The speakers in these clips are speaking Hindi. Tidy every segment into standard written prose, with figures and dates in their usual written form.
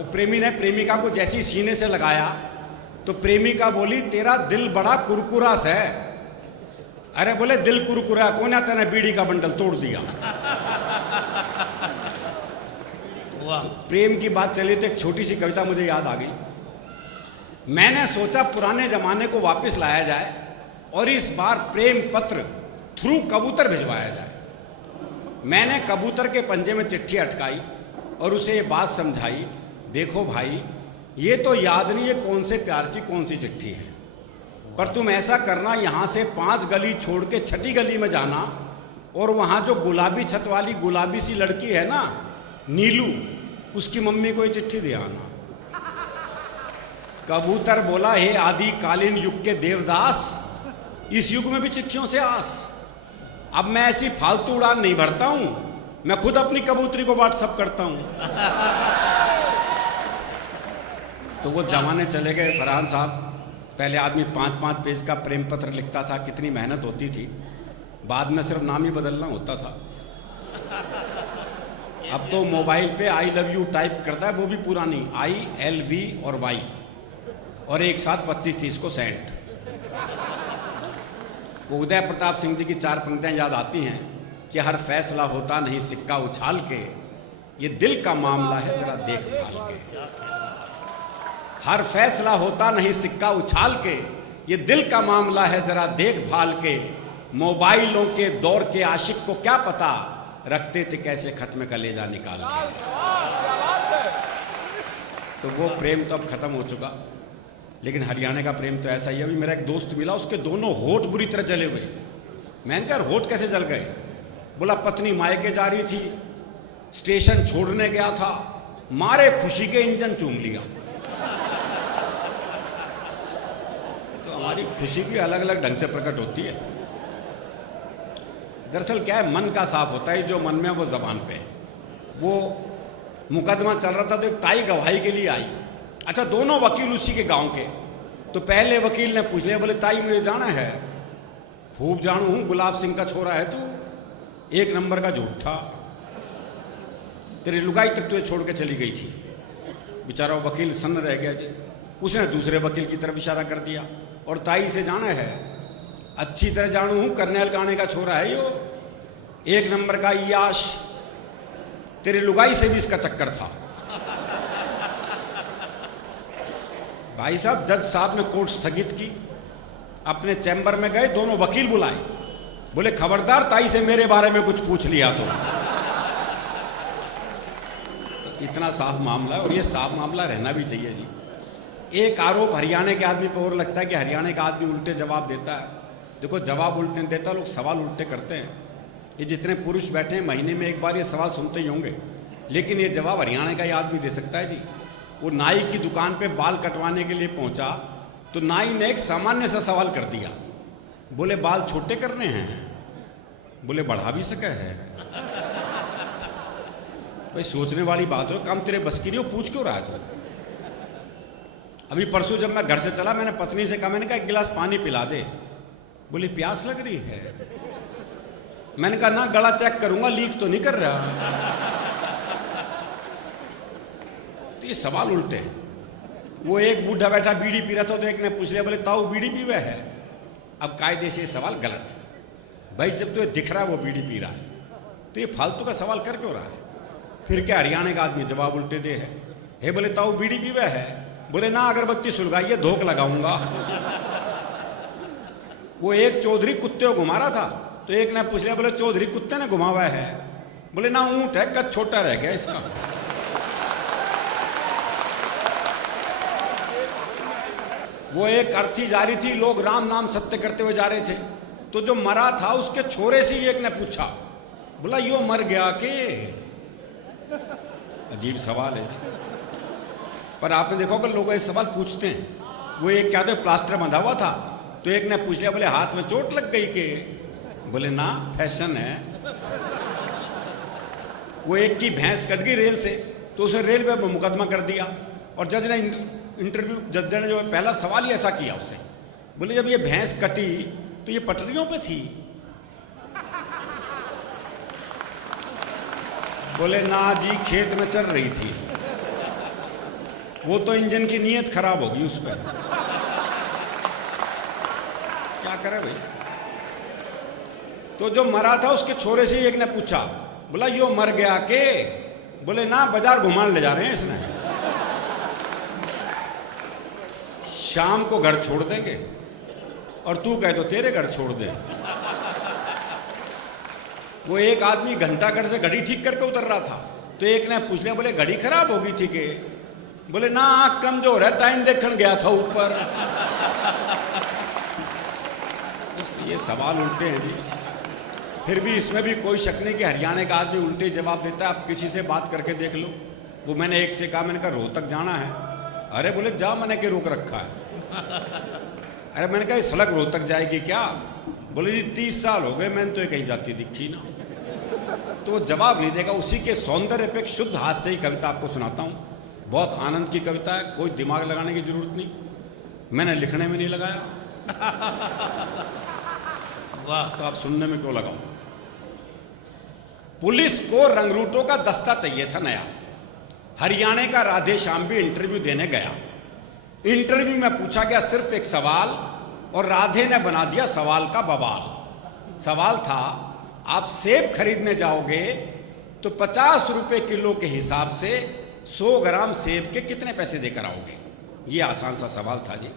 वो प्रेमी ने प्रेमिका को जैसी सीने से लगाया तो प्रेमिका बोली, तेरा दिल बड़ा कुरकुरा सा है। अरे बोले, दिल कुरकुरा कौन आता ने बीड़ी का बंडल तोड़ दिया। तो प्रेम की बात चली तो एक छोटी सी कविता मुझे याद आ गई। मैंने सोचा पुराने जमाने को वापस लाया जाए और इस बार प्रेम पत्र थ्रू कबूतर भिजवाया जाए। मैंने कबूतर के पंजे में चिट्ठी अटकाई और उसे ये बात समझाई, देखो भाई, ये तो याद नहीं है कौन से प्यार की कौन सी चिट्ठी है, पर तुम ऐसा करना, यहाँ से 5 गली छोड़ के 6ठी गली में जाना और वहाँ जो गुलाबी छत वाली गुलाबी सी लड़की है ना, नीलू, उसकी मम्मी को ये चिट्ठी दे आना। कबूतर बोला, हे आदि कालीन युग के देवदास, इस युग में भी चिट्ठियों से आस। अब मैं ऐसी फालतू उड़ान नहीं भरता हूं, मैं खुद अपनी कबूतरी को व्हाट्सअप करता हूं। तो वो जमाने चले गए फरहान साहब। पहले आदमी 5-5 पेज का प्रेम पत्र लिखता था, कितनी मेहनत होती थी। बाद में सिर्फ नाम ही बदलना होता था। अब तो मोबाइल पे आई लव यू टाइप करता है, वो भी पूरा नहीं, ILV और Y, और एक साथ 25-30 को सेंड। वो उदय प्रताप सिंह जी की 4 पंक्तियां याद आती हैं कि हर फैसला होता नहीं सिक्का उछाल के, ये दिल का मामला है जरा देखभाल के। हर फैसला होता नहीं सिक्का उछाल के, ये दिल का मामला है जरा देखभाल के। मोबाइलों के दौर के आशिक को क्या पता, रखते थे कैसे खत में कलेजा निकाल के। तो वो प्रेम तो अब खत्म हो चुका, लेकिन हरियाणा का प्रेम तो ऐसा ही है। अभी मेरा एक दोस्त मिला, उसके दोनों होठ बुरी तरह जले हुए। मैंने कहा, होठ कैसे जल गए? बोला, पत्नी मायके जा रही थी, स्टेशन छोड़ने गया था, मारे खुशी के इंजन चूम लिया। तो हमारी खुशी भी अलग अलग ढंग से प्रकट होती है। दरअसल क्या है, मन का साफ होता है, जो मन में वो जबान पे है। वो मुकदमा चल रहा था तो एक ताई गवाही के लिए आई। अच्छा, दोनों वकील उसी के गांव के। तो पहले वकील ने पूछ लिया, बोले, ताई मुझे जाना है। खूब जानू हूं, गुलाब सिंह का छोरा है तू, 1 नंबर का झूठा, तेरी लुगाई तक तुझे छोड़ के चली गई थी। बेचारा वकील सन्न रह गया जी। उसने दूसरे वकील की तरफ इशारा कर दिया, और ताई से जाना है, अच्छी तरह जानू हूं, करनेल गाने का छोरा है यो, 1 नंबर का याश, तेरी लुगाई से भी इसका चक्कर था। भाई साहब, जज साहब ने कोर्ट स्थगित की, अपने चैम्बर में गए, दोनों वकील बुलाए, बोले, खबरदार ताई से मेरे बारे में कुछ पूछ लिया तो इतना साफ मामला है, और ये साफ मामला रहना भी चाहिए जी। एक आरोप हरियाणा के आदमी पर और लगता है कि हरियाणा का आदमी उल्टे जवाब देता है। देखो, जवाब उल्टे देता, लोग सवाल उल्टे करते हैं। ये जितने पुरुष बैठे हैं, महीने में एक बार ये सवाल सुनते ही होंगे, लेकिन ये जवाब हरियाणा का ही आदमी दे सकता है जी। वो नाई की दुकान पे बाल कटवाने के लिए पहुंचा, तो नाई ने एक सामान्य सा सवाल कर दिया, बोले, बाल छोटे करने हैं? बोले, बढ़ा भी सके है। भाई सोचने वाली बात हो, काम तेरे बस की नहीं हो, पूछ क्यों रहा है तू? अभी परसों जब मैं घर से चला, मैंने पत्नी से कहा, मैंने कहा, 1 गिलास पानी पिला दे। बोली, प्यास लग रही है। मैंने कहा, ना, गला चेक करूंगा, लीक तो नहीं कर रहा। तो ये सवाल उल्टे हैं। वो एक बूढ़ा बैठा बीड़ी पी रहा था, तो एक ने पूछ लिया, बोले, ताऊ बीड़ी पीवे है? अब कायदे से ये सवाल गलत है। भाई जब तो ये दिख रहा है वो बीड़ी पी रहा है, तो ये फालतू का सवाल कर क्यों रहा है? फिर क्या हरियाणा का आदमी जवाब उल्टे दे है? हे, बोले, ताऊ बीड़ी पीवे है? बोले, ना, अगरबत्ती सुलगाइए, धोख लगाऊंगा। वो एक चौधरी कुत्ते को घुमा रहा था, तो एक ने पूछ लिया, बोले, चौधरी कुत्ते ने घुमावा है? बोले, ना, ऊंट है, कद छोटा रह गया इसका। वो एक अर्थी जा रही थी, लोग राम नाम सत्य करते हुए जा रहे थे, तो जो मरा था उसके छोरे से ही एक ने पूछा, बोला, यो मर गया के? अजीब सवाल है, पर आपने देखा होगा लोग ऐसे सवाल पूछते हैं। वो एक क्या तो प्लास्टर बंधा हुआ था, तो एक ने पूछ लिया, बोले, हाथ में चोट लग गई के? बोले, ना, फैशन है। वो एक की भैंस कट गई रेल से, तो उसे रेल पे मुकदमा कर दिया, और जज ने जज ने जो पहला सवाल ही ऐसा किया उससे, बोले, जब ये भैंस कटी तो ये पटरियों पे थी? बोले, ना जी, खेत में चल रही थी। वो तो इंजन की नीयत खराब होगी उस पर, क्या करे भाई। तो जो मरा था उसके छोरे से एक ने पूछा, बोला यो मर गया के? बोले ना, बाजार घुमाने ले जा रहे हैं इसने, शाम को घर छोड़ देंगे और तू कहे तो तेरे घर छोड़ दे। वो एक आदमी घंटाघर से घड़ी ठीक करके उतर रहा था, तो एक ने पूछ लिया, बोले घड़ी खराब होगी थी के? बोले ना, आंख कमजोर है, टाइम देखने गया था ऊपर। ये सवाल उल्टे हैं जी। फिर भी इसमें भी कोई शक नहीं कि हरियाणा का आदमी उल्टे जवाब देता है। आप किसी से बात करके देख लो। वो मैंने एक से कहा, मैंने कहा रोहतक जाना है। अरे बोले जा, मैंने के रोक रखा है। अरे मैंने कहा सड़क रोहतक जाएगी क्या? बोले जी 30 साल हो गए, मैंने तो ये कहीं जाती दिखी ना। तो वो जवाब नहीं देगा। उसी के सौंदर्य पे शुद्ध हास्य ही कविता आपको सुनाता हूँ। बहुत आनंद की कविता है, कोई दिमाग लगाने की जरूरत नहीं, मैंने लिखने में नहीं लगाया। वाह, तो आप सुनने में क्यों लगाओ। पुलिस को रंगरूटों का दस्ता चाहिए था नया। हरियाणा का राधे श्याम भी इंटरव्यू देने गया। इंटरव्यू में पूछा गया सिर्फ एक सवाल, और राधे ने बना दिया सवाल का बवाल। सवाल था, आप सेब खरीदने जाओगे तो 50 रुपए किलो के हिसाब से 100 ग्राम सेब के कितने पैसे देकर आओगे? ये आसान सा सवाल था जी,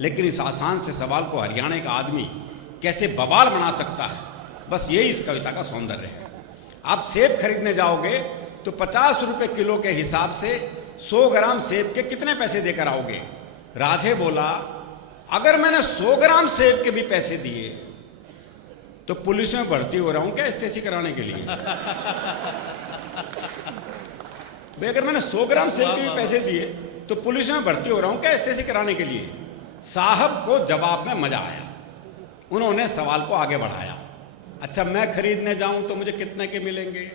लेकिन इस आसान से सवाल को हरियाणा का आदमी कैसे बवाल बना सकता है, बस यही इस कविता का सौंदर्य है। आप सेब खरीदने जाओगे तो 50 रुपए किलो के हिसाब से 100 ग्राम सेब के कितने पैसे देकर आओगे? राधे बोला, अगर मैंने 100 ग्राम सेब के भी पैसे दिए तो पुलिस में भर्ती हो रहा हूं क्या एसटीसी कराने के लिए? भाई अगर मैंने 100 ग्राम सेब के भी पैसे दिए तो पुलिस में भर्ती हो रहा हूं क्या एसटीसी कराने के लिए? साहब को जवाब में मजा आया। उन्होंने सवाल को आगे बढ़ाया, अच्छा मैं खरीदने जाऊं तो मुझे कितने के मिलेंगे?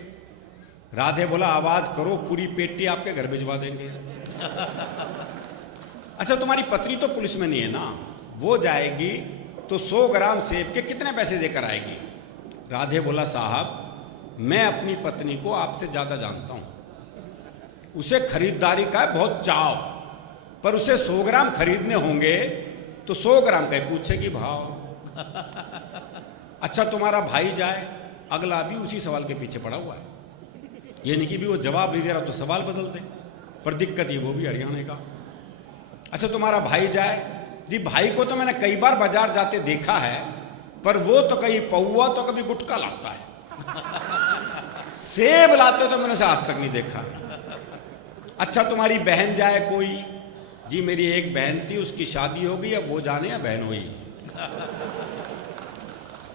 राधे बोला, आवाज करो, पूरी पेटी आपके घर भिजवा देंगे। अच्छा तुम्हारी पत्नी तो पुलिस में नहीं है ना, वो जाएगी तो 100 ग्राम सेब के कितने पैसे देकर आएगी? राधे बोला, साहब मैं अपनी पत्नी को आपसे ज्यादा जानता हूं, उसे खरीदारी का है बहुत चाव, पर उसे 100 ग्राम खरीदने होंगे तो 100 ग्राम का ही पूछेगी भाव। अच्छा तुम्हारा भाई जाए, अगला भी उसी सवाल के पीछे पड़ा हुआ है, ये नहीं कि भी वो जवाब नहीं दे रहा तो सवाल बदल दे, पर दिक्कत ये वो भी हरियाणा का। अच्छा तुम्हारा भाई जाए, जी भाई को तो मैंने कई बार बाजार जाते देखा है, पर वो तो कहीं पौवा तो कभी गुटखा लाता है, सेब लाते तो मैंने से आज तक नहीं देखा। अच्छा तुम्हारी बहन जाए कोई, जी मेरी एक बहन थी, उसकी शादी हो गई, अब वो जाने या बहन हुई।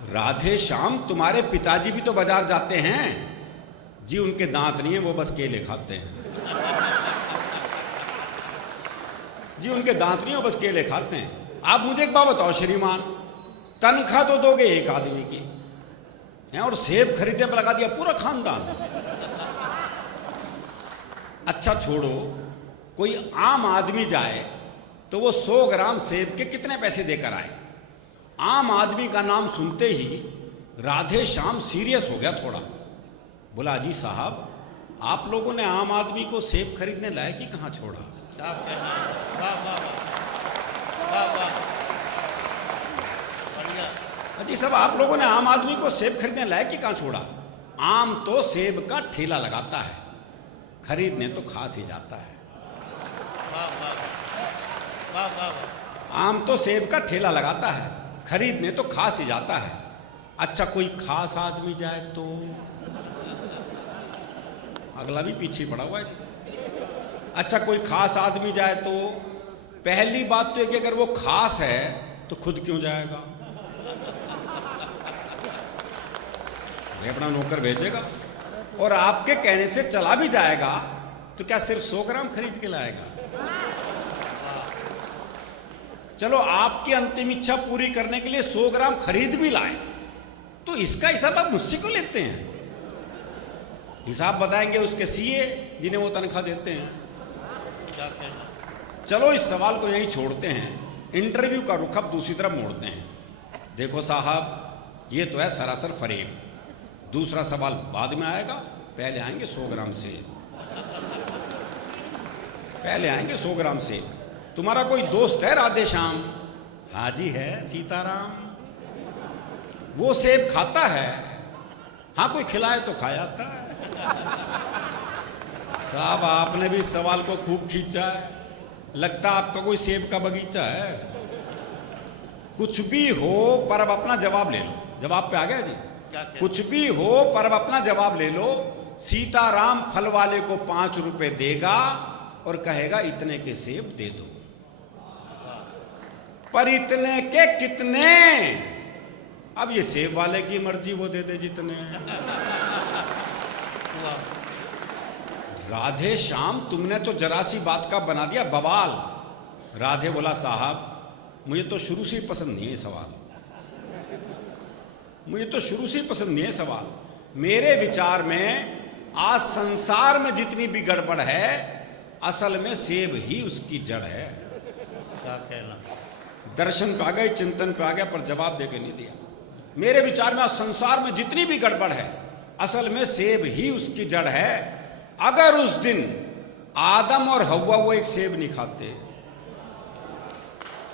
राधे श्याम तुम्हारे पिताजी भी तो बाजार जाते हैं, जी उनके दांत नहीं है, वो बस केले खाते हैं। जी उनके दांत नहीं है, वो बस केले खाते हैं। आप मुझे एक बात बताओ श्रीमान, तनख्वाह तो दोगे एक आदमी की है, और सेब खरीदने पर लगा दिया पूरा खानदान। अच्छा छोड़ो, कोई आम आदमी जाए तो वो 100 ग्राम सेब के कितने पैसे देकर आए? आम आदमी का नाम सुनते ही राधे श्याम सीरियस हो गया थोड़ा, बोला अजी साहब आप लोगों ने आम आदमी को सेब खरीदने लायक ही कहां छोड़ा? अजी साहब आप लोगों ने आम आदमी को सेब खरीदने लायक ही कहां छोड़ा? आम तो सेब का ठेला लगाता है, खरीदने तो खास ही जाता है। आम तो सेब का ठेला लगाता है, खरीदने तो खास ही जाता है। अच्छा कोई खास आदमी जाए तो? अगला भी पीछे पड़ा हुआ है। अच्छा कोई खास आदमी जाए तो? पहली बात तो है कि अगर वो खास है तो खुद क्यों जाएगा? अपना नौकर भेजेगा, और आपके कहने से चला भी जाएगा तो क्या सिर्फ 100 ग्राम खरीद के लाएगा? चलो आपकी अंतिम इच्छा पूरी करने के लिए 100 ग्राम खरीद भी लाए तो इसका हिसाब आप मुझसे क्यों लेते हैं? हिसाब बताएंगे उसके सीए जिन्हें वो तनख्वाह देते हैं। चलो इस सवाल को यहीं छोड़ते हैं, इंटरव्यू का रुख अब दूसरी तरफ मोड़ते हैं। देखो साहब ये तो है सरासर फरेब, दूसरा सवाल बाद में आएगा, पहले आएंगे 100 ग्राम से। पहले आएंगे 100 ग्राम सेब। तुम्हारा कोई दोस्त है राधे श्याम? हाँ जी है, सीताराम। वो सेब खाता है? हाँ, कोई खिलाए तो खा जाता है। साहब, आपने भी सवाल को खूब खींचा है। लगता आपका कोई सेब का बगीचा है। कुछ भी हो पर अब अपना जवाब ले लो। जवाब पे आ गया जी? कुछ भी हो पर अब अपना जवाब ले लो। सीताराम फल वाले को 5 रुपए देगा और कहेगा इतने के सेब दे दो। पर इतने के कितने? अब ये सेब वाले की मर्जी, वो दे दे जितने। राधे श्याम, तुमने तो जरा सी बात का बना दिया बवाल। राधे बोला, साहब मुझे तो शुरू से ही पसंद नहीं है सवाल। मुझे तो शुरू से ही पसंद नहीं है सवाल। मेरे विचार में आज संसार में जितनी भी गड़बड़ है, असल में सेब ही उसकी जड़ है। क्या कहना? दर्शन पे आ गए, चिंतन पे आ गया, पर जवाब देके नहीं दिया। मेरे विचार में आज संसार में जितनी भी गड़बड़ है, असल में सेब ही उसकी जड़ है। अगर उस दिन आदम और हव्वा वो एक सेब नहीं खाते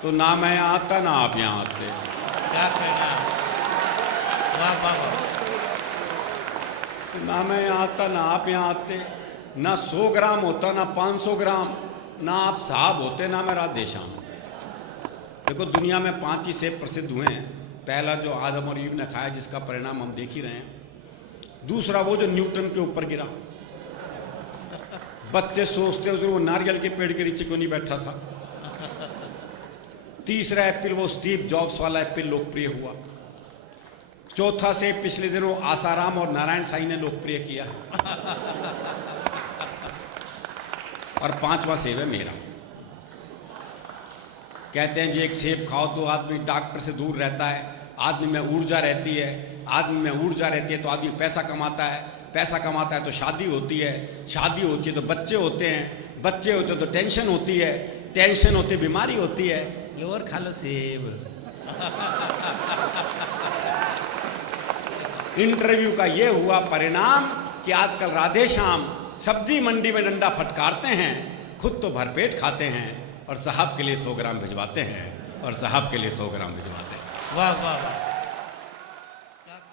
तो ना मैं आता ना आप यहां आते। क्या कहना? वाह वाह वाह। ना मैं यहाँ आता ना आप यहाँ आते, ना 100 ग्राम होता ना 500 ग्राम, ना आप साहब होते ना मैं राधे श्याम। देखो, दुनिया में 5 ही सेब प्रसिद्ध हुए हैं। पहला जो आदम और ईव ने खाया, जिसका परिणाम हम देख ही रहे हैं। दूसरा वो जो न्यूटन के ऊपर गिरा। बच्चे सोचते हो वो नारियल के पेड़ के नीचे क्यों नहीं बैठा था। तीसरा एप्पल, वो स्टीव जॉब्स वाला एप्पल लोकप्रिय हुआ। चौथा सेब पिछले दिनों आसाराम और नारायण साईं ने लोकप्रिय किया। और 5वां सेब है मेरा। कहते हैं जी एक सेब खाओ तो आदमी डॉक्टर से दूर रहता है, आदमी में ऊर्जा रहती है, आदमी में ऊर्जा रहती है तो आदमी पैसा कमाता है, पैसा कमाता है तो शादी होती है, शादी होती है तो बच्चे होते हैं, बच्चे होते तो टेंशन होती है, टेंशन होती बीमारी होती है। लो और खा लो सेब। इंटरव्यू का ये हुआ परिणाम कि आजकल राधे श्याम सब्जी मंडी में डंडा फटकारते हैं, खुद तो भरपेट खाते हैं और साहब के लिए 100 ग्राम भिजवाते हैं, और साहब के लिए 100 ग्राम भिजवाते हैं। वाह वाह वाह।